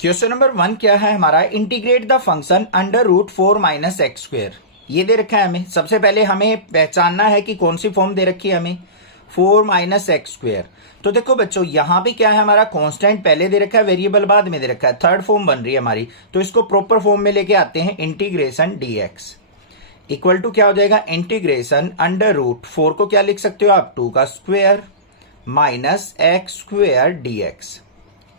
Question number 1 क्या है हमारा, integrate the function under root 4 minus x square. ये दे रखा है हमें। सबसे पहले हमें पहचानना है कि कौन सी फॉर्म दे रखी है हमें, 4 माइनस एक्स स्क्वेयर। तो देखो बच्चों, यहां पे क्या है हमारा, कांस्टेंट पहले दे रखा है, वेरिएबल बाद में दे रखा है, थर्ड फॉर्म बन रही है हमारी। तो इसको प्रॉपर फॉर्म में लेके आते हैं, इंटीग्रेशन dx इक्वल टू क्या हो जाएगा, इंटीग्रेशन अंडर रूट 4 को क्या लिख सकते हो आप, 2 का square minus x square dx।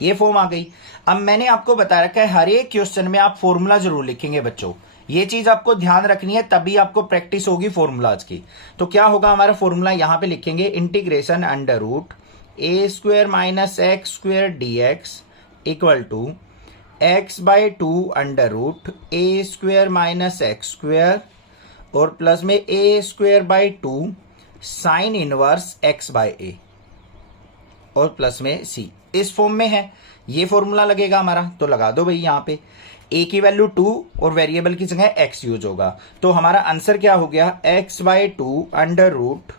ये फॉर्म आ गई। अब मैंने आपको बता रखा है हर एक क्वेश्चन में आप फॉर्मूला जरूर लिखेंगे बच्चों, ये चीज आपको ध्यान रखनी है, तभी आपको प्रैक्टिस होगी फॉर्मूलाज की। तो क्या होगा हमारा फॉर्मूला, यहां पे लिखेंगे integration under root a square minus x square dx equal to x by 2 under root a square minus x square और प्लस में a square by 2 sine inverse x by a और प्लस में सी। इस form में है, ये formula लगेगा हमारा, तो लगा दो भाई। यहाँ पे a की वैल्यू 2 और वेरिएबल की जगह x यूज होगा। तो हमारा आंसर क्या हो गया, x by 2 under root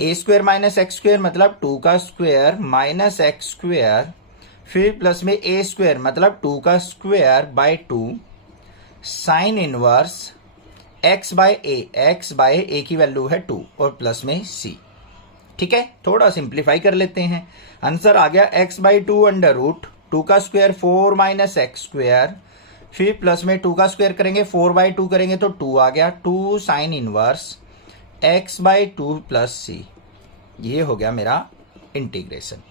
a square minus x square मतलब 2 का स्क्वेयर माइनस एक्स स्क्वेयर, फिर प्लस में a स्क्वेयर मतलब 2 का स्क्वेयर by 2 sine inverse x by a की वैल्यू है 2 और प्लस में c। ठीक है, थोड़ा सिंप्लीफाई कर लेते हैं। आंसर आ गया x बाई 2 अंडर रूट 2 का स्क्वायर 4 माइनस एक्स स्क्वायर, फिर प्लस में 2 का स्क्वायर करेंगे 4 बाई 2 करेंगे तो 2 आ गया, 2 sine inverse x by 2 plus c. ये हो गया मेरा इंटीग्रेशन।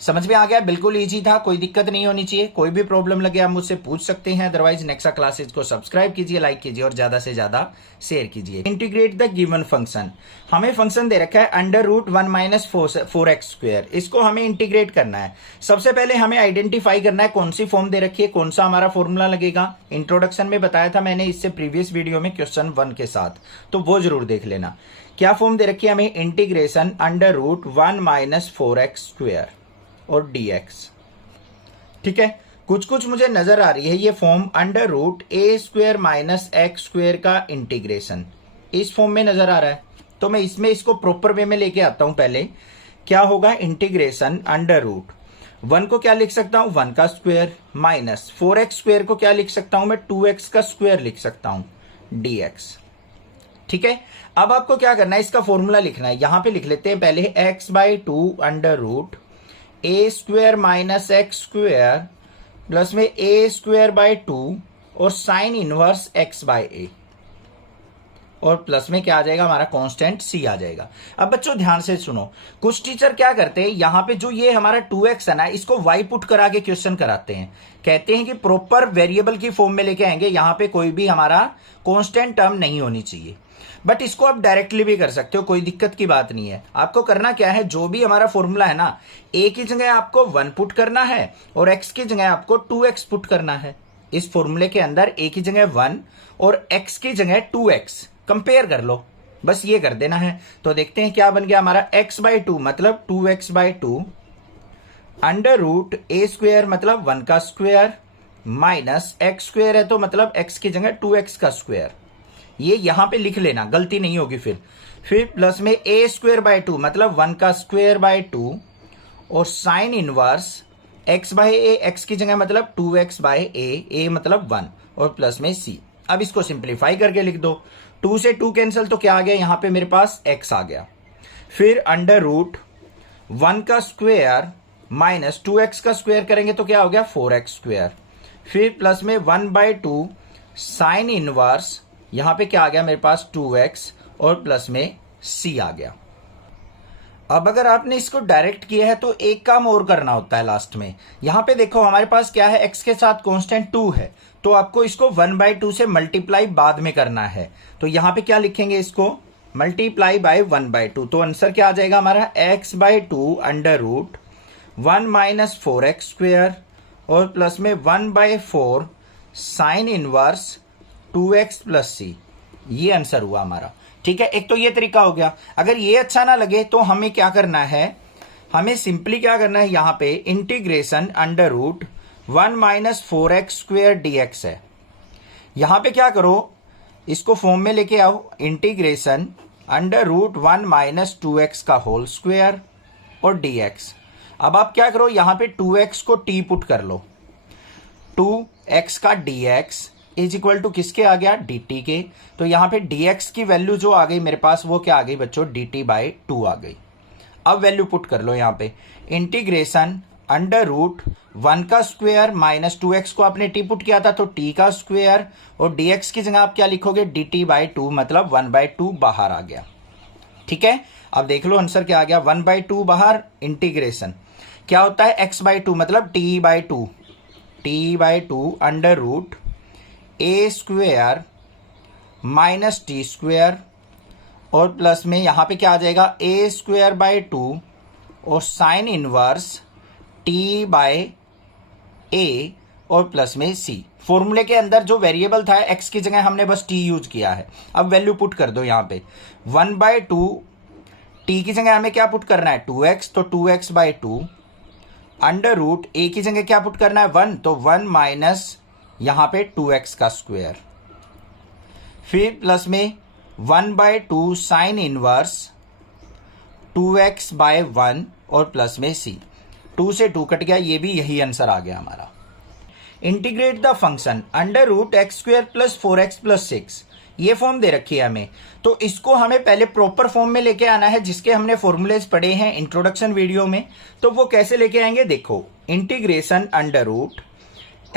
समझ में आ गया, बिल्कुल इजी था, कोई दिक्कत नहीं होनी चाहिए। कोई भी प्रॉब्लम लगे आप मुझसे पूछ सकते हैं, अदरवाइज नेक्सा क्लासेज को सब्सक्राइब कीजिए, लाइक कीजिए और ज्यादा से ज्यादा शेयर कीजिए। इंटीग्रेट द गिवन फंक्शन, हमें फंक्शन दे रखा है under root 1 minus 4 x square, इसको हमें इंटीग्रेट करना है। सबसे पहले हमें आइडेंटिफाई करना है कौन सी फॉर्म दे रखी है, कौन सा हमारा फॉर्मूला लगेगा। इंट्रोडक्शन में बताया था मैंने इससे प्रीवियस वीडियो में क्वेश्चन 1 के साथ, तो वो जरूर देख लेना। क्या फॉर्म दे रखी है हमें, integration under root 1 minus 4 x square और dx। ठीक है, कुछ कुछ मुझे नजर आ रही है ये form under root a square minus x square का इंटीग्रेशन, इस फॉर्म में नजर आ रहा है। तो मैं इसको प्रॉपर वे में लेके आता हूं। पहले क्या होगा, इंटीग्रेशन अंडर रूट 1 को क्या लिख सकता हूं, 1 का स्क्वेयर माइनस 4x स्क्वेयर को क्या लिख सकता हूं मैं, 2x का स्क्वेयर लिख सकता हूं dx। ठीक है, अब आपको क्या करना है, इसका फॉर्मूला लिखना है। यहां पे लिख लेते हैं पहले x by 2 under root a square minus x square plus में ए स्क्वेयर बाई 2 और sine inverse x by a और प्लस में क्या आ जाएगा हमारा, कांस्टेंट सी आ जाएगा। अब बच्चों ध्यान से सुनो, कुछ टीचर क्या करते हैं, यहां पे जो ये हमारा 2x है ना, इसको y पुट करा के क्वेश्चन कराते हैं। कहते हैं कि प्रॉपर वेरिएबल की फॉर्म में लेके आएंगे, यहां पे कोई भी हमारा कांस्टेंट टर्म नहीं होनी चाहिए। बट इसको आप डायरेक्टली भी कर सकते हो, कोई दिक्कत की बात नहीं है। आपको करना क्या है, जो भी हमारा फॉर्मूला है ना, a की जगह आपको 1 पुट करना है और x की जगह आपको 2x पुट करना है। इस फॉर्मूले के अंदर a की जगह 1 और x की जगह 2x कंपेयर कर लो, बस ये कर देना है। तो देखते हैं क्या बन गया हमारा, x बाई 2 मतलब 2x by 2 under root a square मतलब 1 का स्क्वेयर माइनस एक्स स्क्वेयर है तो मतलब x की जगह 2x का स्क्वेयर। ये यहां पे लिख लेना, गलती नहीं होगी। फिर प्लस में ए स्क्वेयर बाई 2 मतलब 1 का स्क्वेयर बाई 2 और sine inverse x by A, x की जगह मतलब 2x बाई ए मतलब 1 और प्लस में सी। अब इसको सिंप्लीफाई करके लिख दो, 2 से 2 कैंसिल तो क्या आ गया, यहां पे मेरे पास x आ गया। फिर अंडर रूट 1 का स्क्वेयर माइनस 2x का स्क्वेयर करेंगे तो क्या हो गया, 4x स्क्वेयर। फिर प्लस में 1 बाई 2 साइन इनवर्स, यहां पे क्या आ गया मेरे पास 2x और प्लस में c आ गया। अब अगर आपने इसको डायरेक्ट किया है तो एक काम और करना होता है लास्ट में। यहां पे देखो हमारे पास क्या है, x के साथ कांस्टेंट 2 है, तो आपको इसको 1 बाई 2 से मल्टीप्लाई बाद में करना है। तो यहां पे क्या लिखेंगे, इसको मल्टीप्लाई बाय 1 बाई 2। तो आंसर क्या आ जाएगा हमारा, x by 2 under root 1 minus 4x square और प्लस में 1 by 4 sine inverse 2x plus c. ये आंसर हुआ हमारा। ठीक है, एक तो ये तरीका हो गया। अगर ये अच्छा ना लगे तो हमें क्या करना है, हमें सिंपली क्या करना है, यहां पे integration under root 1 minus 4x square dx है। यहां पे क्या करो, इसको फॉर्म में लेके आओ, integration under root 1 minus 2x का होल स्क्वेयर और dx। अब आप क्या करो, यहां पे 2x को t पुट कर लो। 2x का dx इज इक्वल टू किसके आ गया, dt के। तो यहाँ पे dx की वैल्यू जो आ गई मेरे पास वो क्या आ गई बच्चों, dt/2 आ गई। अब वैल्यू पुट कर लो यहाँ पे, इंटीग्रेशन अंडर रूट 1 का स्क्वायर माइनस 2x को आपने t पुट किया था तो t का स्क्वायर, और dx की जगह आप क्या लिखोगे, dt/2 मतलब 1/2 बाहर आ गया। ठीक है, अब देख लो आंसर क्या आ गया, 1/2 बाहर, इंटीग्रेशन क्या होता है x/2 मतलब t/2 under root a square minus t square, और प्लस में यहाँ पे क्या आ जाएगा a स्क्वायर बाई 2 और साइन इनवर्स t/a और प्लस में c। फॉर्मूले के अंदर जो वेरिएबल था x की जगह हमने बस t यूज किया है। अब वैल्यू पुट कर दो यहाँ पे, 1/2 t की जगह हमें क्या पुट करना है 2x, तो 2x/2 अंडर रूट a की जगह क्या पुट करना है 1, तो 1 माइनस यहाँ पे 2x का स्क्वायर, फिर प्लस में 1/2 साइन इनवर्स 2x/1 और प्लस में c। 2 से 2 कट गया, ये भी यही आंसर आ गया हमारा। Integrate the function under root x square plus 4x plus 6, ये फॉर्म दे रखी है हमें, तो इसको हमें पहले प्रॉपर फॉर्म में लेके आना है जिसके हमने फॉर्मूलेज पढ़े हैं इंट्रोडक्शन वीडियो में। तो वो कैसे लेके आएंगे, देखो integration under root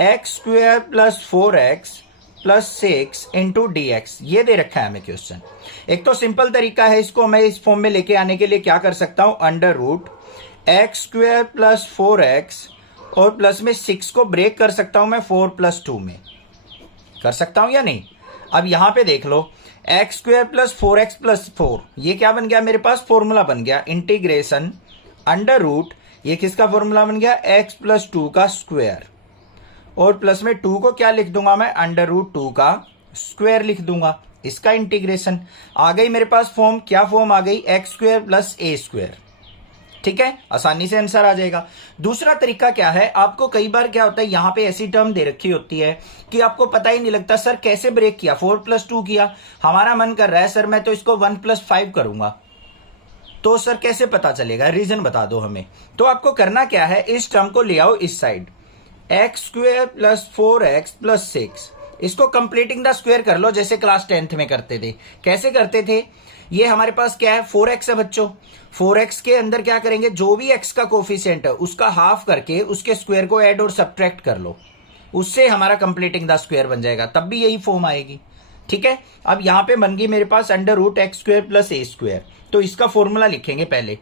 x square plus 4x plus 6 into dx, ये दे रखा है हमें क्वेश्चन। एक तो सिंपल तरीका है इसको मैं इस फॉर्म में लेके आने के लिए क्या कर सकता हूं, under root x square plus 4x और प्लस में 6 को ब्रेक कर सकता हूं मैं 4 + 2 में, कर सकता हूं या नहीं। अब यहां पे देख लो x square plus 4x plus 4, ये क्या बन गया मेरे पास, फॉर्मूला बन गया इंटीग्रेशन अंडर रूट, ये किसका फॉर्मूला बन गया x + 2 का स्क्वायर, और प्लस में 2 को क्या लिख दूंगा मैं, अंडर रूट 2 का स्क्वायर लिख दूंगा, इसका इंटीग्रेशन। आ गई मेरे पास फॉर्म, क्या फॉर्म आ गई, x square plus a square. ठीक है, आसानी से आंसर आ जाएगा। दूसरा तरीका क्या है, आपको कई बार क्या होता है यहाँ पे ऐसी टर्म दे रखी होती है कि आपको पता ही नहीं लगता सर कैसे ब्रेक किया, 4 + 2 किया, हमारा मन कर रहा है सर मैं तो इसको 1 + 5 करूंगा, तो सर कैसे पता चलेगा, रीजन बता दो हमें। तो आपको करना क्या है, इस टर्म को ले आओ इस side, x square plus 4x plus 6, इसको कंप्लीटिंग द स्क्वायर कर लो जैसे क्लास 10th में करते थे। कैसे करते थे, ये हमारे पास क्या है 4x है बच्चों, 4x के अंदर क्या करेंगे, जो भी x का कोफिशिएंट है उसका हाफ करके उसके स्क्वायर को ऐड और सब्ट्रैक्ट कर लो, उससे हमारा कंप्लीटिंग द स्क्वायर बन जाएगा, तब भी यही फॉर्म आएगी। ठीक है, अब यहां पे बन गई मेरे पास under root x square plus a square, तो इसका फॉर्मूला लिखेंगे पहले,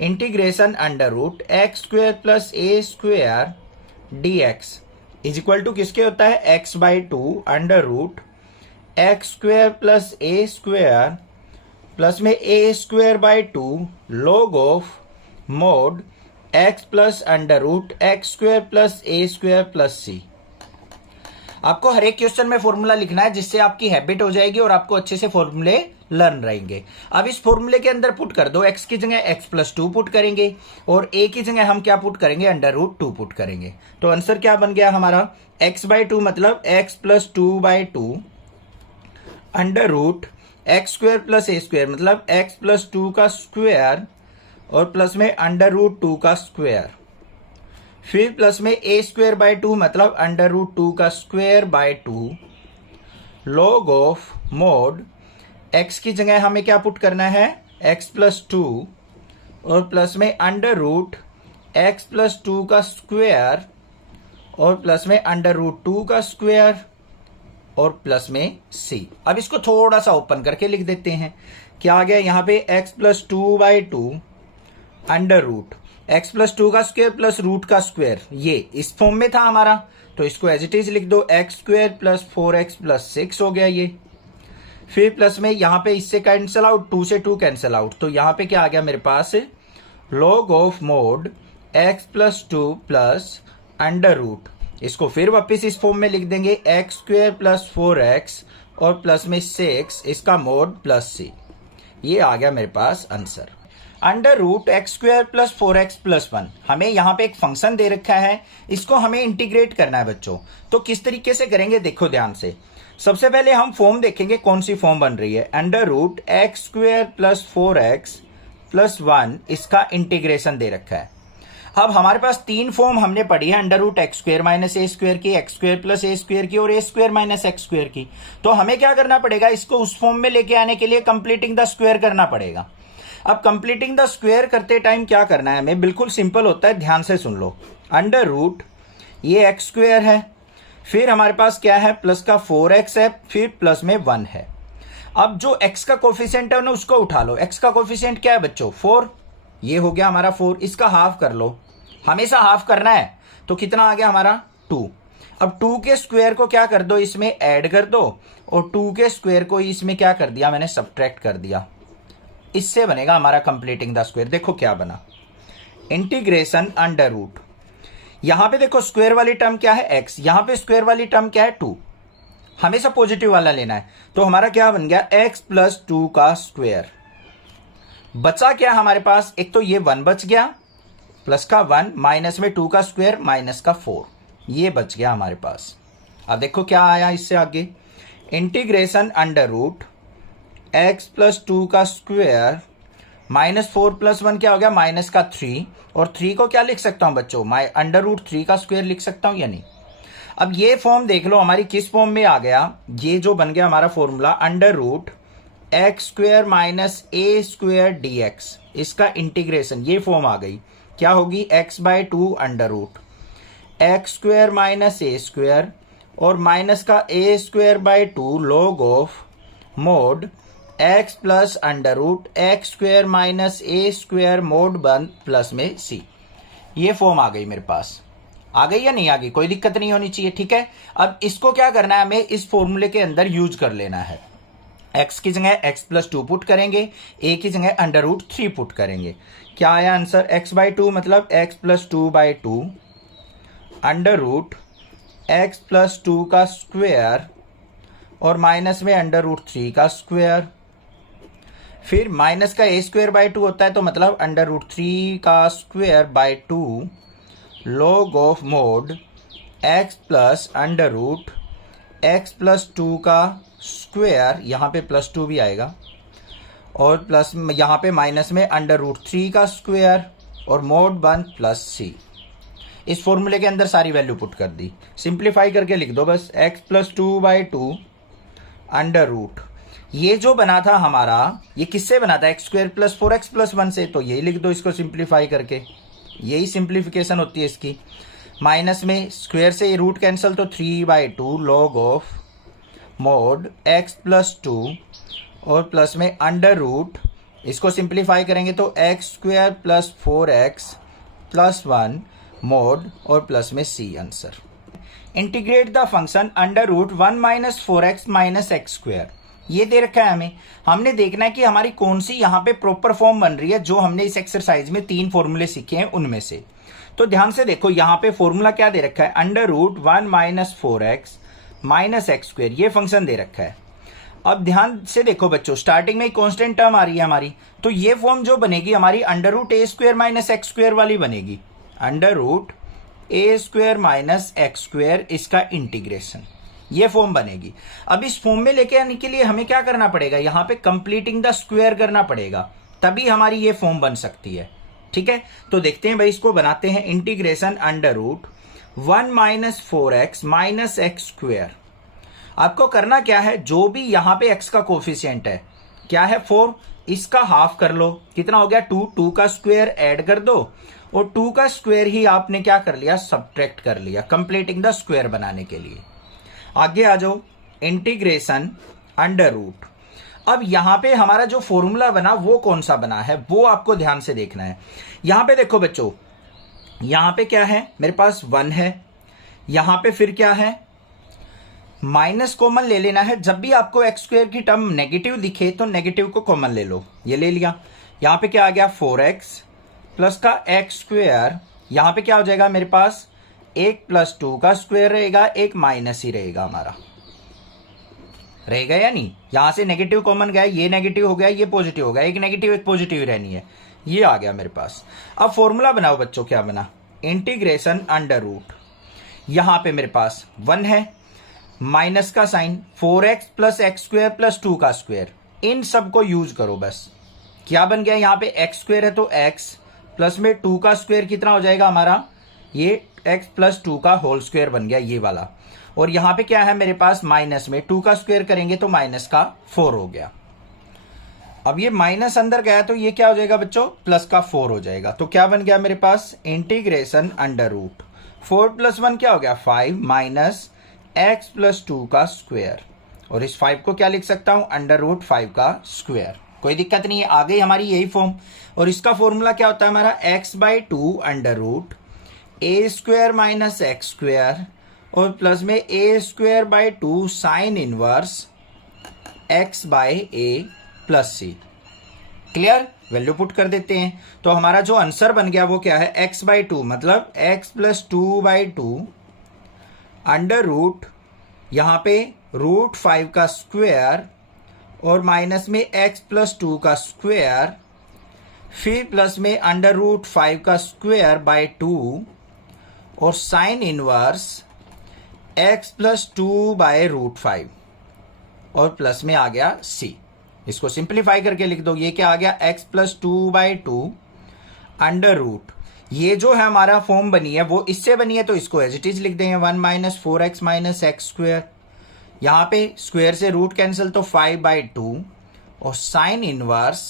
integration under root x square plus a square dx is equal to किसके होता है, x/2 under root x square plus a square plus में a square by 2 log of mod x plus under root x square plus a square plus c। आपको हर एक question में formula लिखना है जिससे आपकी हैबिट हो जाएगी और आपको अच्छे से फॉर्मूले लर्न रहेंगे। अब इस फॉर्मूले के अंदर पुट कर दो, x की जगह x + 2 पुट करेंगे और a की जगह हम क्या पुट करेंगे, अंडर रूट 2 पुट करेंगे। तो आंसर क्या बन गया हमारा, x/2 मतलब x + 2/2 under root x square plus a square मतलब x + 2 का स्क्वायर और प्लस में अंडर रूट 2 का स्क्वायर, फिर प्लस में a स्क्वायर बाई 2 मतलब अंडर रूट 2 का square by 2 log of mod x की जगह हमें क्या पुट करना है, x + 2 और प्लस में अंडर रूट x + 2 का स्क्वायर और प्लस में अंडर रूट 2 का स्क्वायर और प्लस में c। अब इसको थोड़ा सा ओपन करके लिख देते हैं, क्या आ गया यहाँ पे x + 2/2 अंडर रूट x + 2 का स्क्वायर प्लस रूट का स्क्वायर, ये इस फॉर्म में था हमारा, तो इसको एज इट इज लिख दो, x square plus 4x plus 6 हो गया ये, फिर प्लस में यहाँ पे इससे कैंसिल आउट, 2 से 2 कैंसिल आउट, तो यहाँ पे क्या आ गया मेरे पास, log of mod x + 2 plus under root, इसको फिर वापस इस फॉर्म में लिख देंगे, एक्स स्क्वायर प्लस 4x और प्लस में 6 इसका मोड प्लस c। ये आ गया मेरे पास answer. Under root x square plus 4x plus 1, हमें यहाँ पे एक फंक्शन दे रखा है, इसको हमें इंटीग्रेट करना है बच्चों। तो किस तरीके से करेंगे देखो ध्यान से, सबसे पहले हम फॉर्म देखेंगे कौन सी फॉर्म बन रही है, under root x square plus 4x plus 1 इसका इंटीग्रेशन दे रखा है। अब हमारे पास तीन फॉर्म हमने पढ़ी है under root x square minus a square की, x square plus a square की और a square minus x square की। तो हमें क्या करना पड़ेगा, इसको उस फॉर्म में लेके आने के लिए कंप्लीटिंग द स्क्वेयर करना पड़ेगा। अब कंप्लीटिंग द स्क्वेयर करते टाइम क्या करना है हमें, बिल्कुल सिंपल होता है, ध्यान से सुन लो। अंडर रूट ये एक्स स्क्वेयर है, फिर हमारे पास क्या है प्लस का 4x है, फिर प्लस में 1 है। अब जो x का कोफिशिएंट है ना उसको उठा लो। x का कोफिशिएंट क्या है बच्चों 4, ये हो गया हमारा 4, इसका हाफ कर लो, हमेशा हाफ करना है। तो कितना आ गया हमारा 2। अब 2 के स्क्वायर को क्या कर दो, इसमें ऐड कर दो, और 2 के स्क्वायर को इसमें क्या कर दिया मैंने, सब्ट्रैक्ट कर दिया। इससे बनेगा हमारा कंप्लीटिंग द स्क्वायर। देखो क्या बना, इंटीग्रेशन अंडर रूट, यहां पे देखो स्क्वायर वाली टर्म क्या है x, यहां पे स्क्वायर वाली टर्म क्या है 2, हमेशा पॉजिटिव वाला लेना है। तो हमारा क्या बन गया x प्लस 2 का स्क्वायर। बचा क्या हमारे पास, एक तो ये 1 बच गया, प्लस का 1 माइनस में 2 का स्क्वायर माइनस का 4, ये बच गया हमारे पास। अब देखो क्या आया इससे आगे, integration under root x plus 2 का स्क्वायर माइनस 4 प्लस 1 क्या हो गया माइनस का 3, और 3 को क्या लिख सकता हूं बच्चों, अंडर रूट 3 का स्क्वायर लिख सकता हूं या नहीं। अब ये फॉर्म देख लो हमारी किस फॉर्म में आ गया, ये जो बन गया हमारा formula under root x square minus a square d x, इसका इंटीग्रेशन ये फॉर्म आ गई, क्या होगी x/2 under root x square minus a square और माइनस का a square by 2 log of mod x plus under root x square minus a square mod 1 plus में c। ये फॉर्म आ गई मेरे पास, आ गई या नहीं आ गई, कोई दिक्कत नहीं होनी चाहिए, ठीक है। अब इसको क्या करना है, हमें इस फॉर्मूले के अंदर यूज कर लेना है। x की जगह x प्लस 2 पुट करेंगे, a की जगह अंडर रूट 3 पुट करेंगे। क्या आया आंसर, x/2 मतलब x plus 2/2 under root x plus 2 का स्क्वायर और माइनस में अंडर रूट 3 का स्क्वायर, फिर माइनस का a स्क्वायर बाई 2 होता है तो मतलब अंडर रूट 3 का square by 2 log of mod x plus under root x plus 2 का स्क्वायर, यहाँ पे प्लस 2 भी आएगा, और प्लस यहाँ पे माइनस में अंडर रूट 3 का स्क्वायर और मोड 1 प्लस c। इस फॉर्मूले के अंदर सारी वैल्यू पुट कर दी, सिंप्लीफाई करके लिख दो बस, x प्लस 2/2 अंडर रूट, ये जो बना था हमारा ये किससे बना था, x square plus 4x plus 1 से, तो यही लिख दो इसको सिंप्लीफाई करके, यही सिंप्लीफिकेशन होती है इसकी। माइनस में स्क्वायर से ये रूट कैंसिल तो 3/2 log of mod x plus 2 और प्लस में अंडर रूट, इसको सिंप्लीफाई करेंगे तो x square plus 4x plus 1 mod और प्लस में c answer. Integrate the function under root 1 minus 4x minus x square, ये दे रखा है हमें, हमने देखना है कि हमारी कौन सी यहाँ पे प्रॉपर फॉर्म बन रही है जो हमने इस एक्सरसाइज में 3 फॉर्मूले सीखे हैं उनमें से। तो ध्यान से देखो यहाँ पे फॉर्मूला क्या दे रखा है, under root 1 minus 4x minus x square, ये फंक्शन दे रखा है। अब ध्यान से देखो बच्चों, स्टार्टिंग में कांस्टेंट टर्म आ रही है हमारी, तो ये फॉर्म जो बनेगी हमारी अंडर रूट ए स्क्वायर माइनस एक्स स्क्वायर वाली बनेगी, अंडर रूट ए स्क्वायर माइनस एक्स स्क्वायर, इसका इंटीग्रेशन, ये फॉर्म बनेगी। अब इस फॉर्म में लेके आने के लिए हमें क्या करना पड़ेगा, यहाँ पे कंप्लीटिंग द स्क्वायर करना पड़ेगा, तभी हमारी ये फॉर्म बन सकती है, ठीक है। तो देखते हैं भाई, इसको बनाते हैं, integration under root 1 minus 4x minus x square. आपको करना क्या है, जो भी यहाँ पे x का कोफिशिएंट है क्या है 4, इसका हाफ कर लो, कितना हो गया 2 का स्क्वायर ऐड कर दो, और 2 का स्क्वायर ही आपने क्या कर लिया, सब्ट्रैक्ट कर लिया कंप्लीटिंग द स्क्वायर बनाने के लिए। आगे आ जाओ, इंटीग्रेशन अंडर रूट। अब यहां पे हमारा जो फॉर्मूला बना वो कौन सा बना है वो आपको ध्यान से देखना है। यहां पे देखो बच्चों, यहां पे क्या है मेरे पास 1 है, यहां पे फिर क्या है माइनस कॉमन ले लेना है। जब भी आपको एक्स स्क्वायर की टर्म नेगेटिव दिखे तो नेगेटिव को कॉमन ले लो, ये ले लिया। यहां पे क्या आ गया 4x प्लस का एक्स स्क्वायर, यहां पे क्या हो जाएगा मेरे पास 1 प्लस 2 का स्क्वायर रहेगा, एक माइनस ही रहेगा हमारा, रहेगा या नहीं। यहां से नेगेटिव कॉमन गया, ये नेगेटिव हो गया, ये पॉजिटिव हो गया, एक नेगेटिव एक पॉजिटिव रहनी है, ये आ गया मेरे पास। अब फॉर्मूला बनाओ बच्चों, क्या बना, इंटीग्रेशन अंडर रूट, यहां पे मेरे पास 1 है, माइनस का sine 4x plus x square plus 2 का स्क्वायर, इन सब को यूज करो बस। क्या बन गया, यहां पे एक्स स्क्वायर है तो x प्लस में 2 का स्क्वायर कितना हो जाएगा हमारा, ये x प्लस 2 का होल स्क्वायर बन गया ये वाला। और यहां पे क्या है मेरे पास, माइनस में 2 का स्क्वायर करेंगे तो माइनस का 4 हो गया। अब ये माइनस अंदर गया तो ये क्या हो जाएगा बच्चों, प्लस का 4 हो जाएगा। तो क्या बन गया मेरे पास, इंटीग्रेशन अंडर रूट 4 प्लस 1 क्या हो गया 5 माइनस x प्लस 2 का स्क्वायर। और इस 5 को क्या लिख सकता हूं, अंडर रूट 5 का स्क्वायर। कोई दिक्कत नहीं है, आ गई हमारी यही फॉर्म। और इसका फॉर्मूला क्या होता है हमारा, x/2 अंडर रूट ए स्क्वायर माइनस एक्स स्क्वायर और प्लस में a²/2 sine inverse x/a plus c। Clear, value put कर देते हैं। तो हमारा जो आंसर बन गया वो क्या है, x/2 मतलब x प्लस 2/2 अंडर रूट, यहां पे रूट 5 का स्क्वायर और माइनस में x प्लस 2 का स्क्वायर, फिर प्लस में अंडर रूट 5 का स्क्वायर बाय 2 और sine inverse x plus 2 by root 5 और प्लस में आ गया c। इसको सिंप्लीफाई करके लिख दो, ये क्या आ गया, x प्लस 2/2 अंडर रूट, ये जो है हमारा फॉर्म बनी है वो इससे बनी है तो इसको एज इट इज लिख देंगे 1 minus 4x minus x square. यहां पे स्क्वायर से रूट कैंसिल तो 5/2 और sine inverse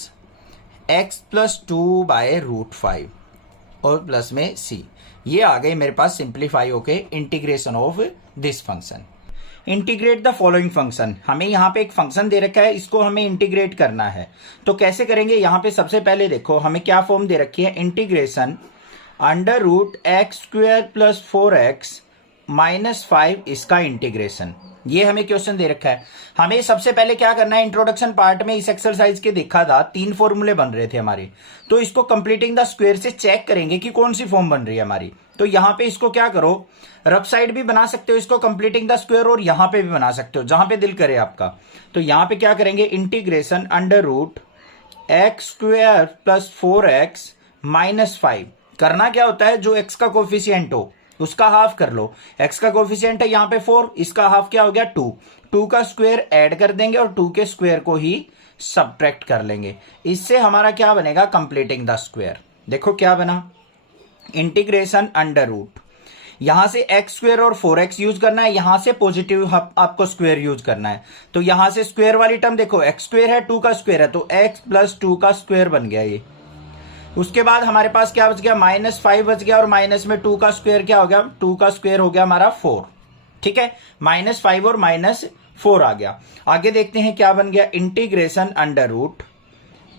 x plus 2 by root 5 और प्लस में c। ये आ गई मेरे पास सिंप्लीफाई होके integration of this function. Integrate the following function, हमें यहाँ पे एक फंक्शन दे रखा है, इसको हमें इंटीग्रेट करना है। तो कैसे करेंगे, यहाँ पे सबसे पहले देखो हमें क्या फॉर्म दे रखी है, integration under root x square plus 4x minus 5 इसका इंटीग्रेशन। ये हमें क्वेश्चन दे रखा है। हमें सबसे पहले क्या करना है, इंट्रोडक्शन पार्ट में इस एक्सरसाइज के देखा था 3 फॉर्मूले बन रहे थे हमारे, तो इसको कंप्लीटिंग द स्क्वायर से चेक करेंगे कि कौन सी फॉर्म बन रही है हमारी। तो यहां पे इसको क्या करो, रफ साइड भी बना सकते हो इसको कंप्लीटिंग द स्क्वायर और यहां पे भी बना सकते हो, जहां पे दिल करे आपका। तो यहां पे क्या करेंगे, integration under root x square plus 4x minus 5। करना क्या होता है, जो x का कोफिशियंट हो उसका हाफ कर लो। x का कोफिशियंट है यहाँ पे 4, इसका हाफ क्या हो गया 2। 2 का स्क्वायर ऐड कर देंगे और 2 के स्क्वायर को ही सबट्रैक्ट कर लेंगे। इससे हमारा क्या बनेगा, कंप्लीटिंग द स्क्वायर। देखो क्या बना, इंटीग्रेशन अंडर रूट, यहां से एक्स स्क्वायर और 4x यूज करना है, यहां से पॉजिटिव आपको स्क्वायर यूज करना है। तो यहां से स्क्वायर वाली टर्म देखो, एक्स स्क्वायर है 2 का स्क्वायर है तो x प्लस 2 का स्क्वायर बन गया ये। उसके बाद हमारे पास क्या बच गया, माइनस 5 बच गया और माइनस में 2 का स्क्वायर क्या हो गया, 2 का स्क्वायर हो गया हमारा 4। ठीक है, माइनस 5 और माइनस 4 आ गया। आगे देखते हैं क्या बन गया, integration under root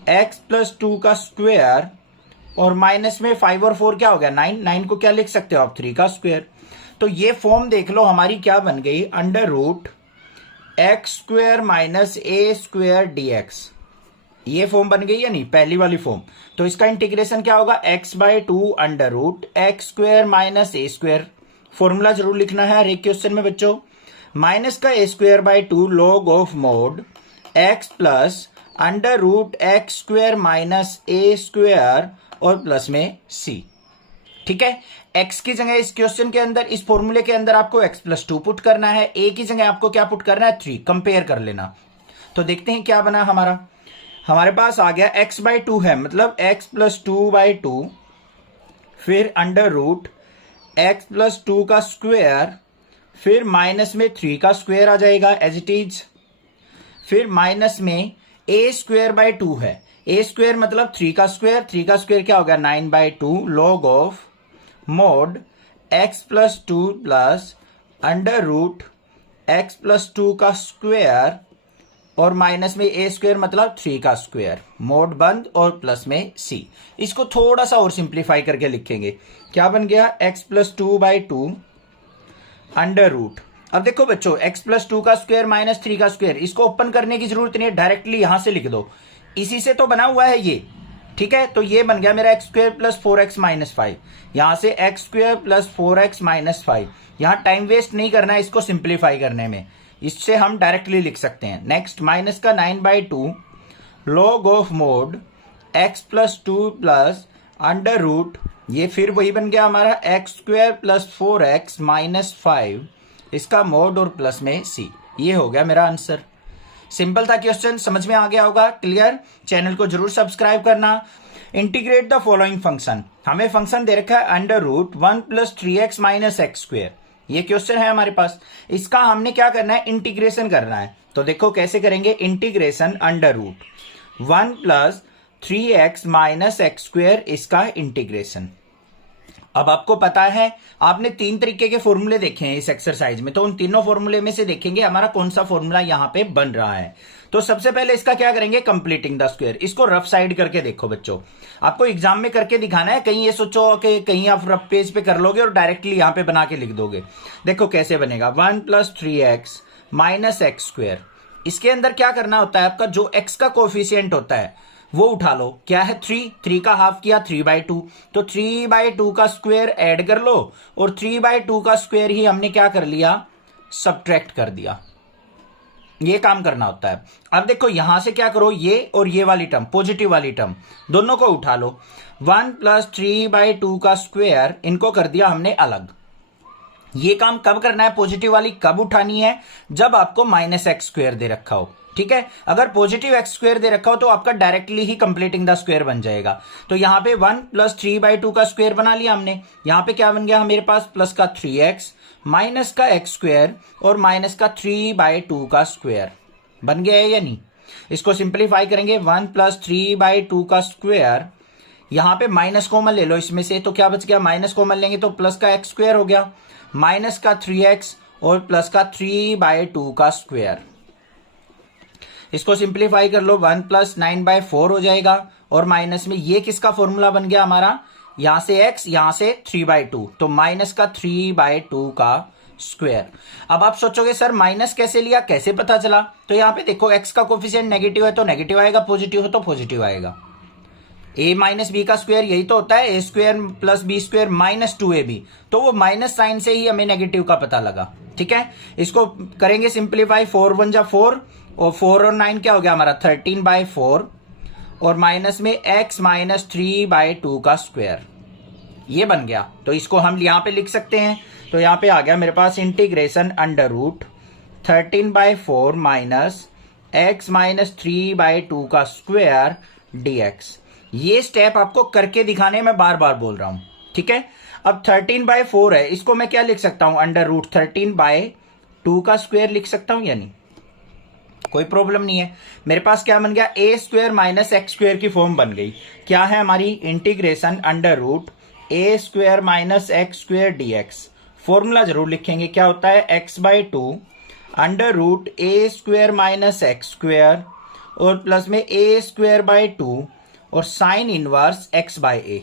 x plus 2 का स्क्वायर और माइनस में 5 और 4 क्या हो गया 9। 9 को क्या लिख सकते हो आप, 3 का स्क्वायर। तो ये फॉर्म देख लो हमारी क्या बन गई, under root x square minus a square dx। ये फॉर्म बन गई या नहीं, पहली वाली फॉर्म। तो इसका इंटीग्रेशन क्या होगा, x/2 under root x square minus a square. Formula जरूर लिखना है हर एक क्वेश्चन में बच्चों, माइनस का a²/2 log of mod x plus under root x square minus a square और प्लस में c। ठीक है, x की जगह इस क्वेश्चन के अंदर, इस फॉर्मूले के अंदर आपको x प्लस 2 पुट करना है, a की जगह आपको क्या पुट करना है 3, कंपेयर कर लेना। तो देखते हैं क्या बना हमारे पास आ गया x/2 है, मतलब x प्लस 2/2 फिर अंडर रूट x प्लस 2 का स्क्वायर, फिर माइनस में 3 का स्क्वायर आ जाएगा एज इट इज, फिर माइनस में a²/2 है, a² मतलब 3 का स्क्वायर, 3 का स्क्वायर क्या हो गया 9/2 log of mod x plus 2 plus under root x plus 2 का स्क्वायर और माइनस में a² मतलब 3 का स्क्वायर, मोड बंद और प्लस में c। इसको थोड़ा सा और सिंप्लीफाई करके लिखेंगे, क्या बन गया x प्लस 2/2 अंडर रूट। अब देखो बच्चों, x प्लस 2 का स्क्वायर माइनस 3 का स्क्वायर, इसको ओपन करने की जरूरत नहीं है, डायरेक्टली यहां से लिख दो, इसी से तो बना हुआ है ये। ठीक है, तो ये बन गया मेरा x² प्लस 4x माइनस 5, यहां से x² प्लस 4x माइनस 5। यहां टाइम वेस्ट नहीं करना है इसको सिंप्लीफाई करने में, इससे हम डायरेक्टली लिख सकते हैं। नेक्स्ट, माइनस का 9/2 log of mod x plus 2 plus under root, ये फिर वही बन गया हमारा x² प्लस 4x माइनस 5, इसका मोड और प्लस में c। ये हो गया मेरा आंसर। सिंपल था क्वेश्चन, समझ में आ गया होगा, क्लियर। चैनल को जरूर सब्सक्राइब करना। इंटीग्रेट द फॉलोइंग फंक्शन, हमें फंक्शन दे रखा है under root 1 plus 3x minus x square. ये क्वेश्चन है हमारे पास, इसका हमने क्या करना है, इंटीग्रेशन करना है। तो देखो कैसे करेंगे, integration under root 1 plus 3x minus x square, इसका इंटीग्रेशन। अब आपको पता है आपने 3 तरीके के फॉर्मूले देखे हैं इस एक्सरसाइज में, तो उन तीनों फॉर्मूले में से देखेंगे हमारा कौन सा फॉर्मूला यहां पे बन रहा है। तो सबसे पहले इसका क्या करेंगे, कंप्लीटिंग द स्क्वायर। इसको रफ साइड करके देखो बच्चों, आपको एग्जाम में करके दिखाना है, कहीं ये सोचो कि कहीं आप रफ पेज पे कर लोगे और डायरेक्टली यहां पे बना के लिख दोगे। देखो कैसे बनेगा, 1 plus 3x minus x square. इसके अंदर क्या करना होता है, आपका जो x का कोफिशियंट होता है वो उठा लो, क्या है 3 का हाफ किया 3/2, तो 3/2 का स्क्वायर ऐड कर लो और 3/2 का स्क्वायर ही हमने क्या कर लिया, सब्ट्रैक्ट कर दिया। ये काम करना होता है। अब देखो यहां से क्या करो, ये और ये वाली टर्म, पॉजिटिव वाली टर्म, दोनों को उठा लो। 1 प्लस 3/2 का स्क्वायर, इनको कर दिया हमने अलग। ये काम कब करना है, पॉजिटिव वाली कब उठानी है, जब आपको माइनस एक्स स्क्वायर दे रखा हो। ठीक है, अगर पॉजिटिव एक्स स्क्वायर दे रखा हो तो आपका directly he completing the square बन जाएगा। तो यहां पे 1 प्लस 3/2 का स्क्वायर बना लिया हमने। यहां पे क्या बन गया मेरे पास, प्लस का 3x माइनस का एक्स स्क्वायर और माइनस का 3/2 का स्क्वायर बन गया है या नहीं। इसको सिंप्लीफाई करेंगे, 1 प्लस 3/2 का स्क्वायर, यहां पे माइनस कॉमन ले लो इसमें से, तो क्या बच गया, माइनस कॉमन लेंगे तो प्लस का एक्स स्क्वायर हो गया, माइनस का 3x और प्लस का 3/2 का स्क्वायर। इसको सिंप्लीफाई कर लो, 1 प्लस 9/4 हो जाएगा और माइनस में ये किसका फॉर्मूला बन गया हमारा, यहां से x यहां से 3/2, तो माइनस का 3/2 का स्क्वायर। अब आप सोचोगे सर माइनस कैसे लिया, कैसे पता चला, तो यहां पे देखो x का कोफिशिएंट नेगेटिव है तो नेगेटिव आएगा, पॉजिटिव हो तो पॉजिटिव आएगा। a माइनस बी का स्क्वायर यही तो होता है, a square plus b square minus 2ab, तो वो माइनस साइन से ही हमें नेगेटिव का पता लगा। ठीक है, इसको करेंगे सिंप्लीफाई, 4 1 जा 4 और 4 और 9 क्या हो गया हमारा 13/4 और माइनस में x माइनस 3/2 का स्क्वायर, ये बन गया। तो इसको हम यहां पे लिख सकते हैं, तो यहां पे आ गया मेरे पास integration under root 13/4 minus x minus 3/2 का स्क्वायर dx। ये स्टेप आपको करके दिखाने में बार बार बोल रहा हूं। ठीक है, अब 13/4 है, इसको मैं क्या लिख सकता हूं, अंडर रूट 13/2 का स्क्वायर लिख सकता हूं या नहीं, कोई प्रॉब्लम नहीं है। मेरे पास क्या बन गया, a square minus x square की फॉर्म बन गई। क्या है हमारी, integration under root a square minus x square dx। Formula जरूर लिखेंगे, क्या होता है, x/2 under root a square minus x square और प्लस में a स्क्वायर 2 और साइन इनवर्स x/a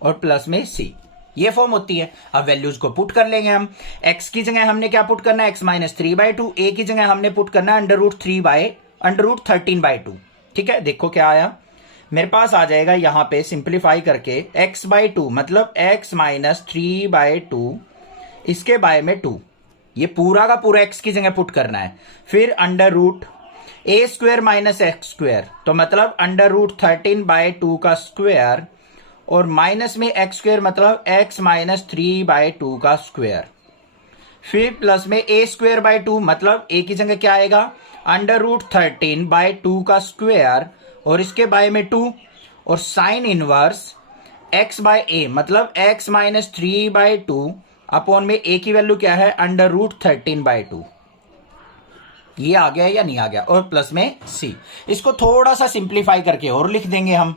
और प्लस में c, ये फॉर्म होती है। अब वैल्यूज को पुट कर लेंगे हम, x की जगह हमने क्या पुट करना है, x माइनस 3/2, a की जगह हमने पुट करना है अंडर रूट 13/2। ठीक है, देखो क्या आया मेरे पास, आ जाएगा यहां पे सिंप्लीफाई करके x/2 मतलब x माइनस 3/2, इसके बाय में 2, ये पूरा का पूरा x की जगह पुट करना है। फिर under root a square minus x square, तो मतलब अंडर रूट 13/2 का स्क्वायर और माइनस में एक्स स्क्वायर मतलब x माइनस 3/2 का स्क्वायर। फिर प्लस में a स्क्वायर 2 मतलब a की जगह क्या आएगा, अंडर रूट 13/2 का स्क्वायर और इसके बाय में 2 और साइन इनवर्स x/a मतलब x माइनस 3/2 अपॉन में a की वैल्यू क्या है, अंडर रूट 13/2। ये आ गया या नहीं आ गया, और प्लस में c। इसको थोड़ा सा सिंप्लीफाई करके और लिख देंगे हम।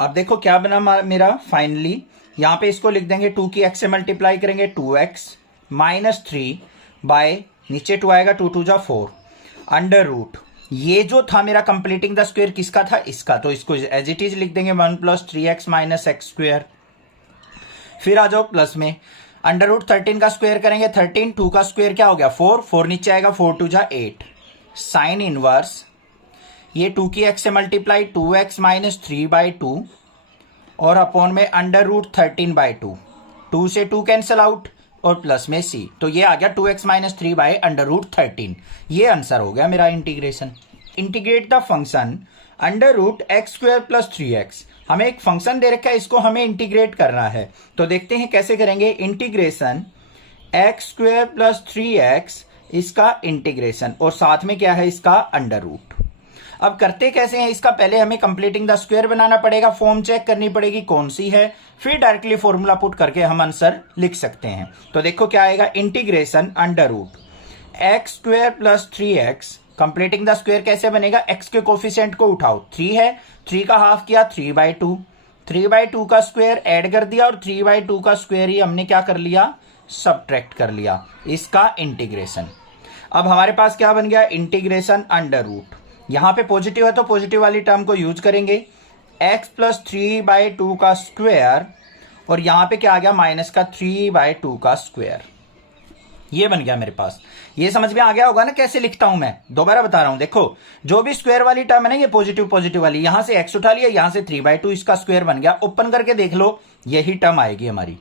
अब देखो क्या बना मेरा फाइनली, यहां पे इसको लिख देंगे 2 की x से मल्टीप्लाई करेंगे 2x माइनस 3 बाय नीचे 2 आएगा, 2 2 जा 4 अंडर रूट, ये जो था मेरा कंप्लीटिंग द स्क्वायर किसका था, इसका, तो इसको एज इट इज लिख देंगे 1 plus 3x minus x square. फिर आ जाओ प्लस में अंडर रूट 13 का स्क्वायर करेंगे 13, 2 का स्क्वायर क्या हो गया 4, 4 नीचे आएगा 4 2 जा 8 साइन इनवर्स, ये 2 की x से मल्टीप्लाई 2x माइनस 3/2 और अपॉन में अंडर रूट 13/2, 2 से 2 कैंसिल आउट और प्लस में c, तो ये आ गया 2x minus 3 by under root 13। ये आंसर हो गया मेरा integration. Integrate the function under root x square plus 3x। हमें एक फंक्शन दे रखा है, इसको हमें इंटीग्रेट करना है, तो देखते हैं कैसे करेंगे। Integration x square plus 3x, इसका इंटीग्रेशन और साथ में क्या है इसका अंडर रूट। अब करते कैसे हैं इसका, पहले हमें कंप्लीटिंग द स्क्वायर बनाना पड़ेगा, फॉर्म चेक करनी पड़ेगी कौन सी है, फिर डायरेक्टली फॉर्मूला पुट करके हम आंसर लिख सकते हैं। तो देखो क्या आएगा, integration under root x square plus 3x। Completing the square कैसे बनेगा, x के कोफिशिएंट को उठाओ, 3 है, 3 का हाफ किया 3/2, 3/2 का स्क्वायर ऐड कर दिया और 3/2 का स्क्वायर ही हमने क्या कर लिया, सब्ट्रैक्ट कर लिया, इसका इंटीग्रेशन। अब हमारे पास क्या बन गया, इंटीग्रेशन अंडर रूट, यहां पे पॉजिटिव है तो पॉजिटिव वाली टर्म को यूज करेंगे, x प्लस 3/2 का स्क्वायर और यहां पे क्या आ गया, माइनस का 3/2 का स्क्वायर। ये बन गया मेरे पास। ये समझ में आ गया होगा ना कैसे लिखता हूं मैं, दोबारा बता रहा हूं। देखो जो भी स्क्वायर वाली टर्म है ना, ये पॉजिटिव पॉजिटिव वाली, यहां से x उठा लिया, यहां से 3/2 इसका स्क्वायर बन गया, ओपन करके देख लो यही टर्म आएगी हमारी।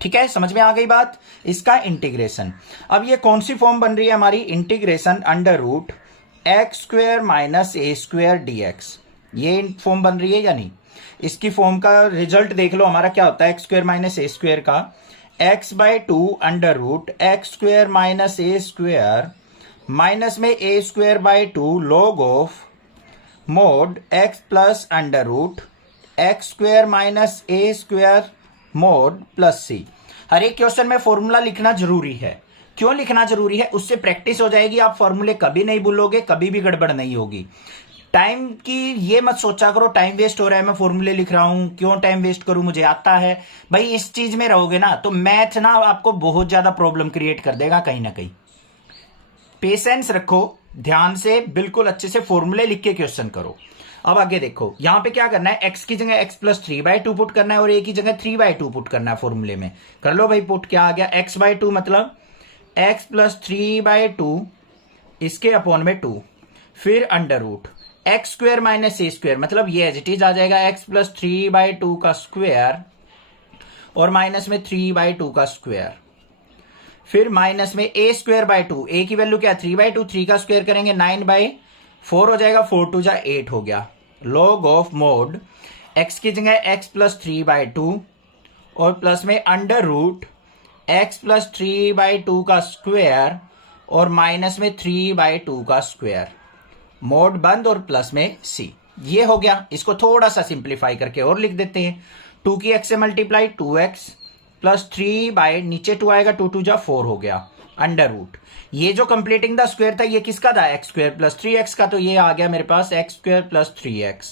ठीक है, समझ में आ गई बात, इसका इंटीग्रेशन। अब ये कौन सी फॉर्म बन रही है हमारी, integration under root x square minus a square dx। ये फॉर्म बन रही है या नहीं, इसकी फॉर्म का रिजल्ट देख लो हमारा क्या होता है, x square minus a square का x/2 under root x square minus a square minus में a square by 2 log of mod x plus under root x square minus a square mod plus c. हर एक question में formula लिखना जरूरी है। क्यों लिखना जरूरी है, उससे प्रैक्टिस हो जाएगी, आप फॉर्मूले कभी नहीं भूलोगे, कभी भी गड़बड़ नहीं होगी। टाइम की ये मत सोचा करो टाइम वेस्ट हो रहा है, मैं फॉर्मूले लिख रहा हूं, क्यों टाइम वेस्ट करूं, मुझे आता है। भाई इस चीज में रहोगे ना तो मैथ ना आपको बहुत ज्यादा प्रॉब्लम क्रिएट कर देगा कहीं ना कहीं। पेशेंस रखो, ध्यान से बिल्कुल अच्छे से फॉर्मूले लिख के क्वेश्चन करो। अब आगे देखो, यहां पे क्या करना है, x की जगह x प्लस 3/2 पुट करना है और a की जगह 3/2 पुट करना है फॉर्मूले में। कर लो भाई पुट, क्या आ गया, x/2 मतलब x प्लस 3/2 इसके अपॉन में 2, फिर under root x square minus a square मतलब ये एज इट इज आ जाएगा, x प्लस 3/2 का स्क्वायर और माइनस में 3/2 का स्क्वायर, फिर माइनस में ए स्क्वायर बाय 2, ए की वैल्यू क्या है 3/2, 3 का स्क्वायर करेंगे 9/4 हो जाएगा, 4 2 जा 8 हो गया, लॉग ऑफ मोड x की जगह x प्लस 3/2 और प्लस में अंडर रूट x प्लस 3/2 का स्क्वायर और माइनस में 3/2 का स्क्वायर, मोड बंद और प्लस में c। ये हो गया। इसको थोड़ा सा सिंप्लीफाई करके और लिख देते हैं, 2 की x से मल्टीप्लाई 2x प्लस 3 बाय नीचे 2 आएगा, 2 2 जा 4 हो गया, अंडर रूट ये जो कंप्लीटिंग द स्क्वायर था ये किसका था, एक्स स्क्वायर प्लस 3x का, तो ये आ गया मेरे पास एक्स स्क्वायर प्लस 3x,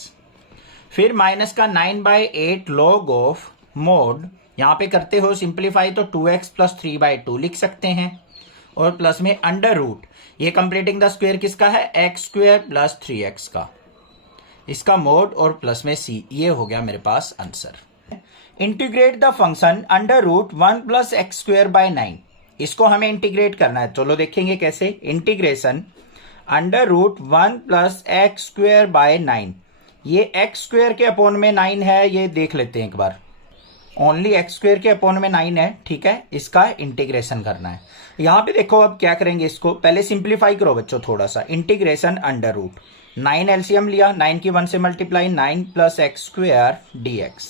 फिर माइनस का 9/8 लॉग ऑफ मोड, यहां पे करते हो सिंप्लीफाई तो 2x प्लस 3/2 लिख सकते हैं और प्लस में अंडर रूट ये कंप्लीटिंग द स्क्वायर किसका है, एक्स स्क्वायर प्लस 3x का, इसका मोड और प्लस में c। ये हो गया मेरे पास answer. Integrate the function under root 1 plus x square by 9, इसको हमें इंटीग्रेट करना है, चलो देखेंगे कैसे। Integration under root 1 plus x square by 9, ये एक्स स्क्वायर के अपॉन में 9 है, ये देख लेते हैं एक बार, ओनली एक्स स्क्वायर के अपॉन में 9 है, ठीक है, इसका इंटीग्रेशन करना है। यहां पे देखो अब क्या करेंगे, इसको पहले सिंप्लीफाई करो बच्चों थोड़ा सा। इंटीग्रेशन अंडर रूट 9 एलसीएम लिया, 9 की 1 से multiply, 9 plus x square dx,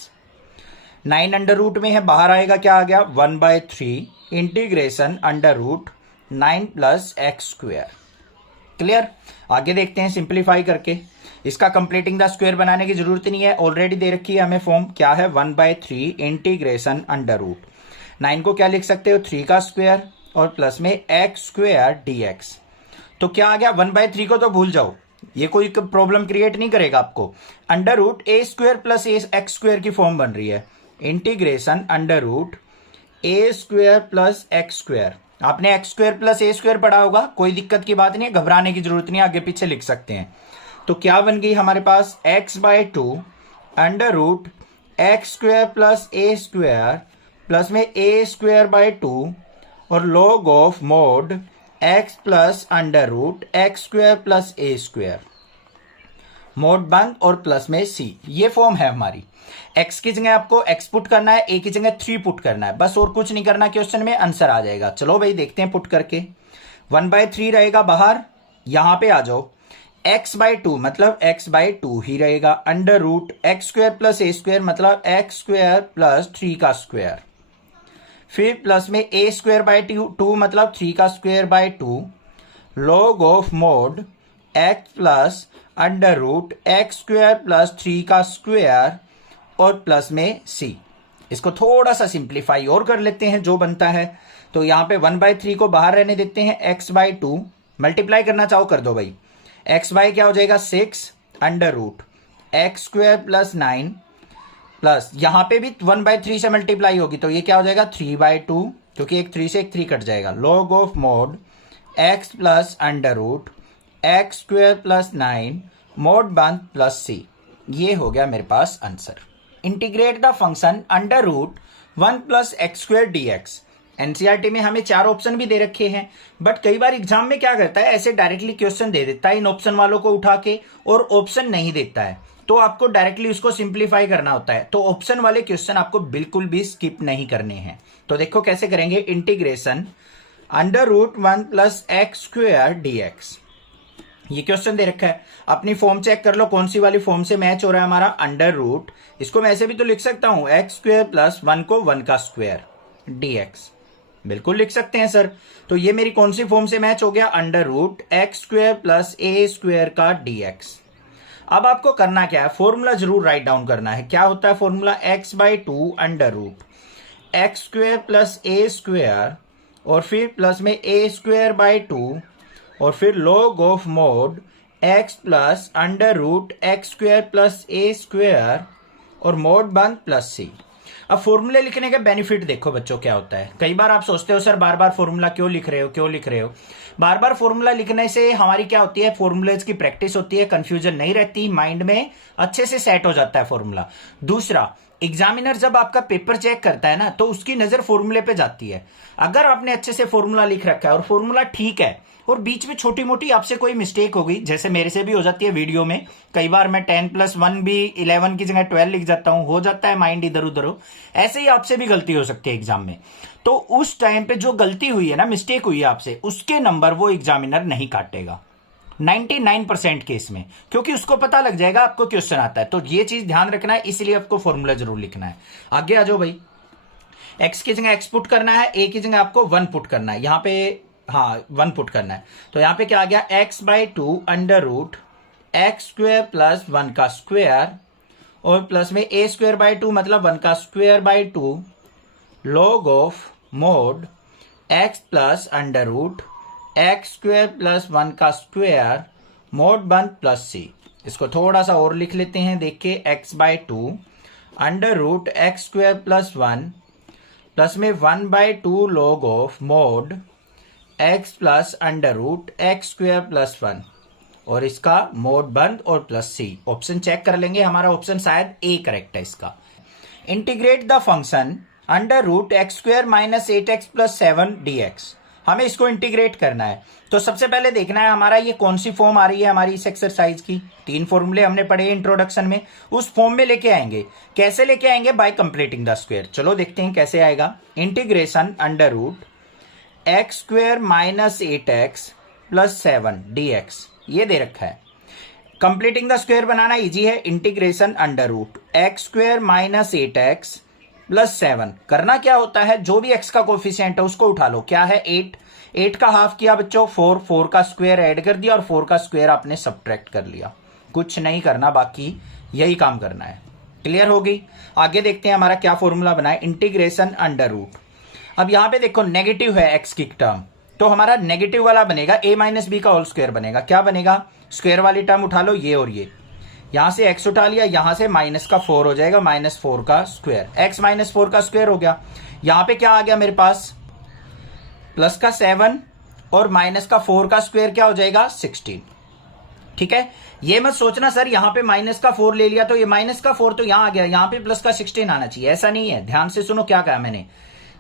9 under root में है, बाहर आएगा क्या आ गया 1/3 integration under root 9 plus x square. Clear, आगे देखते हैं सिंप्लीफाई करके। इसका कंप्लीटिंग द स्क्वायर बनाने की जरूरत नहीं है, ऑलरेडी दे रखी है हमें फॉर्म, क्या है 1/3 इंटीग्रेशन अंडर रूट 9 को क्या लिख सकते हो 3 का स्क्वायर और प्लस में एक्स स्क्वायर dx। तो क्या आ गया 1/3 को तो भूल जाओ, ये कोई प्रॉब्लम क्रिएट नहीं करेगा आपको। अंडर रूट ए स्क्वायर प्लस एक्स स्क्वायर की फॉर्म बन रही है, इंटीग्रेशन अंडर रूट ए स्क्वायर प्लस एक्स स्क्वायर। आपने x square plus a square पढ़ा होगा, कोई दिक्कत की बात नहीं है, घबराने की जरूरत नहीं है, आगे पीछे लिख सकते हैं। तो क्या बन गई हमारे पास x/2 under root x square plus a square plus में ए स्क्वायर बाय 2 और log of mod x plus under root x square plus a square, mod बंद और प्लस में c। ये फॉर्म है हमारी। x की जगह आपको x पुट करना है, a की जगह 3 पुट करना है, बस और कुछ नहीं करना, क्वेश्चन में आंसर आ जाएगा। चलो भाई देखते हैं पुट करके, 1/3 रहेगा बाहर, यहां पे आ जाओ, x/2 मतलब x/2 ही रहेगा, under root x square plus a square मतलब एक्स स्क्वायर प्लस 3 का स्क्वायर, फिर प्लस में ए स्क्वायर बाय 2 मतलब 3 का square by 2 log of mod x plus under root x square plus 3 का स्क्वायर और प्लस में सी। इसको थोड़ा सा सिंप्लीफाई और कर लेते हैं जो बनता है। तो यहाँ पे 1/3 को बाहर रहने देते हैं, x/2 मल्टीप्लाई करना चाहो कर दो भाई। x बाय क्या हो जाएगा 6 under root x square plus 9 plus यहाँ पे भी 1/3 से मल्टीप्लाई होगी तो ये क्या हो जाएगा 3/2, क्योंकि एक 3 से एक 3 कट जाएगा। Log of mod x plus under root x square plus 9 mod बंद प्लस सी। ये हो गया मेरे पास answer. Integrate the function under root 1 plus x square d x. NCERT में हमें 4 ऑप्शन भी दे रखे हैं, बट कई बार एग्जाम में क्या करता है ऐसे डायरेक्टली क्वेश्चन दे देता है इन ऑप्शन वालों को उठा के, और ऑप्शन नहीं देता है तो आपको डायरेक्टली उसको सिंप्लीफाई करना होता है। तो ऑप्शन वाले क्वेश्चन आपको बिल्कुल भी स्किप नहीं करने हैं। तो देखो कैसे करेंगे। Integration under root 1 plus x square d x, ये क्वेश्चन दे रखा है। अपनी फॉर्म चेक कर लो कौन सी वाली फॉर्म से मैच हो रहा है हमारा। अंडर रूट, इसको मैं ऐसे भी तो लिख सकता हूं एक्स स्क्वायर प्लस 1 को 1 का स्क्वायर डी एक्स, बिल्कुल लिख सकते हैं सर। तो ये मेरी कौन सी फॉर्म से मैच हो गया, under root x square plus a square का डी एक्स। अब आपको करना क्या है, फॉर्मूला जरूर राइट डाउन करना है। क्या होता है formula, x/2 under root x square plus a square और फिर प्लस में ए स्क्वायर बाई 2 और फिर log of mod x plus under root x square plus a square और मोड बंद प्लस सी। अब फॉर्मूले लिखने का बेनिफिट देखो बच्चों क्या होता है। कई बार आप सोचते हो सर बार बार फॉर्मूला क्यों लिख रहे हो। बार बार फॉर्मूला लिखने से हमारी क्या होती है, फॉर्मूलेज की प्रैक्टिस होती है, कंफ्यूजन नहीं रहती, माइंड में अच्छे से सेट हो जाता है फॉर्मूला। दूसरा, एग्जामिनर जब आपका पेपर चेक करता है ना तो उसकी नजर फॉर्मूले पे जाती है। अगर आपने अच्छे से फॉर्मूला लिख रखा है और फॉर्मूला ठीक है और बीच में छोटी मोटी आपसे कोई मिस्टेक हो गई, जैसे मेरे से भी हो जाती है वीडियो में, कई बार मैं 10+1 भी 11 की जगह 12 लिख जाता हूं, हो जाता है माइंड इधर उधर हो, ऐसे ही आपसे भी गलती हो सकती है एग्जाम में। तो उस टाइम पे जो गलती हुई है ना, मिस्टेक हुई है आपसे, उसके नंबर वो एग्जामिनर नहीं काटेगा 99% केस में, क्योंकि उसको पता लग जाएगा आपको क्वेश्चन आता है। तो ये चीज ध्यान रखना है, इसलिए आपको फॉर्मूला जरूर लिखना है। आगे आ जाओ भाई। एक्स की जगह एक्स पुट करना है, ए की जगह आपको 1 पुट करना है। यहाँ पे 1 पुट करना है। तो यहां पे क्या आ गया, x/2 under root x square plus 1 का स्क्वायर और प्लस में ए स्क्वायर बाई 2 मतलब 1 का square by 2 log of mod x plus under root x square plus 1 का स्क्वायर मोड बंद प्लस सी। इसको थोड़ा सा और लिख लेते हैं, देखिए x/2 under root x square plus 1 plus में 1/2 log of mod x plus under root x square plus 1 और इसका मोड बंद और प्लस सी। ऑप्शन चेक कर लेंगे, हमारा ऑप्शन शायद ए करेक्ट है इसका। Integrate the function under root x square minus 8x plus 7 dx। हमें इसको इंटीग्रेट करना है। तो सबसे पहले देखना है हमारा ये कौन सी फॉर्म आ रही है हमारी इस एक्सरसाइज की। 3 फॉर्मूले हमने पढ़े इंट्रोडक्शन में, उस फॉर्म में लेके आएंगे। कैसे लेके आएंगे, बाय कंप्लीटिंग द स्क्वायर। चलो देखते हैं कैसे आएगा। Integration under root x square minus 8x plus 7 dx, ये दे रखा है। कंप्लीटिंग द स्क्वायर बनाना इजी है। Integration under root x square minus 8x plus 7, करना क्या होता है, जो भी x का कोफिशिएंट है उसको उठा लो। क्या है 8 का हाफ किया बच्चों 4 का स्क्वायर ऐड कर दिया और 4 का स्क्वायर आपने सब्ट्रैक्ट कर लिया। कुछ नहीं करना, बाकी यही काम करना है। क्लियर हो गई। आगे देखते हैं हमारा क्या फॉर्मूला बना है। इंटीग्रेशन अंडर रूट, अब यहां पे देखो नेगेटिव है x की टर्म, तो हमारा नेगेटिव वाला बनेगा a माइनस बी का होल स्क्वायर बनेगा। क्या बनेगा, स्क्वायर वाली टर्म उठा लो, ये और ये, यहां से x उठा लिया, यहां से माइनस का 4 हो जाएगा, -4 का स्क्वायर, x -4 का स्क्वायर हो गया। यहां पे क्या आ गया मेरे पास, प्लस का 7 और माइनस का 4 का स्क्वायर क्या हो जाएगा 16। ठीक है, ये मत सोचना सर यहां पे माइनस का 4 ले लिया तो ये माइनस का 4 तो यहां आ गया, यहां पे प्लस का 16 आना चाहिए, ऐसा नहीं है। ध्यान से सुनो क्या कहा मैंने,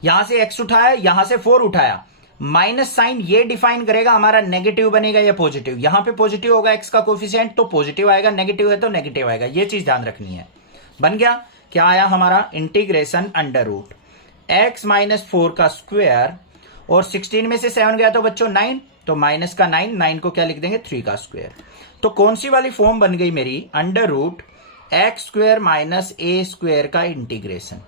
यहां से x उठाया, यहां से 4 उठाया, माइनस साइन ये डिफाइन करेगा हमारा नेगेटिव बनेगा या पॉजिटिव। यहां पे पॉजिटिव होगा x का कोफिशिएंट तो पॉजिटिव आएगा, नेगेटिव है तो नेगेटिव आएगा, ये चीज ध्यान रखनी है। बन गया, क्या आया हमारा इंटीग्रेशन अंडर रूट x -4 का स्क्वायर और 16 में से 7 गया तो बच्चों 9, तो माइनस का 9 को क्या लिख देंगे 3 का स्क्वायर। तो कौन सी वाली फॉर्म बन गई मेरी, under root x square minus a square का इंटीग्रेशन,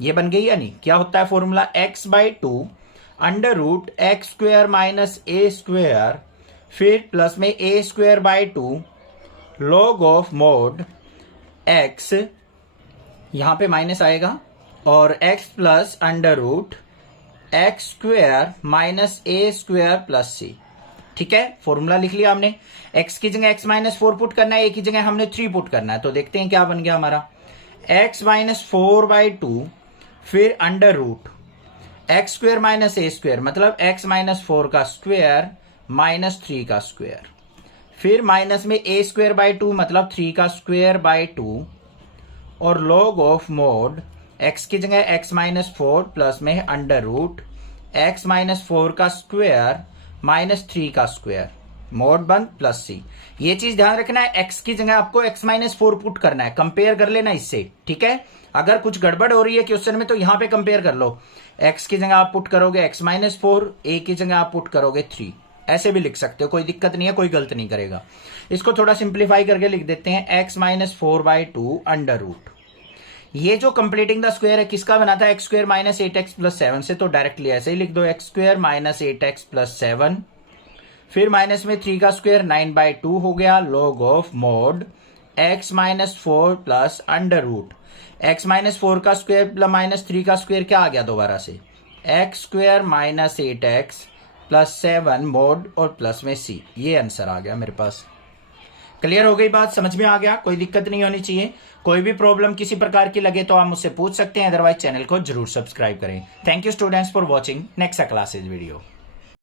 ये बन गई या नहीं। क्या होता है formula, x/2 under root x square minus a square फिर प्लस में a square by 2 log of mod x, यहां पे माइनस आएगा, और x plus under root x square minus a square plus c. ठीक है, फॉर्मूला लिख लिया हमने। x की जगह x माइनस 4 पुट करना है, a की जगह हमने 3 पुट करना है। तो देखते हैं क्या बन गया हमारा, x माइनस 4/2 फिर under root x square minus a square, मतलब x माइनस 4 का स्क्वेयर माइनस 3 का स्क्वेयर, फिर माइनस में a स्क्वेयर बाई 2 मतलब 3 का स्क्वेयर बाई 2, और लॉग ऑफ मोड x की जगह x माइनस 4 प्लस में अंडर रूट एक्स माइनस 4 का स्क्वेयर माइनस 3 का स्क्वेयर, मोड बंद प्लस सी। ये चीज ध्यान रखना है, x की जगह आपको x माइनस 4 पुट करना है, कंपेयर कर लेना इससे। ठीक है, अगर कुछ गड़बड़ हो रही है क्वेश्चन में तो यहां पे कंपेयर कर लो। x की जगह आप पुट करोगे x माइनस 4, a की जगह आप पुट करोगे 3, ऐसे भी लिख सकते हो, कोई दिक्कत नहीं है, कोई गलत नहीं करेगा। इसको थोड़ा सिंप्लीफाई करके लिख देते हैं, x माइनस 4/2 अंडर रूट, ये जो कंप्लीटिंग द स्क्वायर है किसका बना था, x square minus 8x plus 7 से, तो डायरेक्टली ऐसे ही लिख दो, x square minus 8x plus 7, फिर माइनस में 3 का स्क्वायर 9/2 हो गया, log of mod x minus 4 plus under root x minus 4 का स्क्वायर प्लस माइनस 3 का स्क्वायर क्या आ गया दोबारा से, x square minus 8x plus 7 mode और प्लस में c। ये आंसर आ गया मेरे पास। क्लियर हो गई बात, समझ में आ गया, कोई दिक्कत नहीं होनी चाहिए। कोई भी प्रॉब्लम किसी प्रकार की लगे तो आप मुझसे पूछ सकते हैं, अदरवाइज चैनल को जरूर सब्सक्राइब करें। Thank you students for watching next classes video.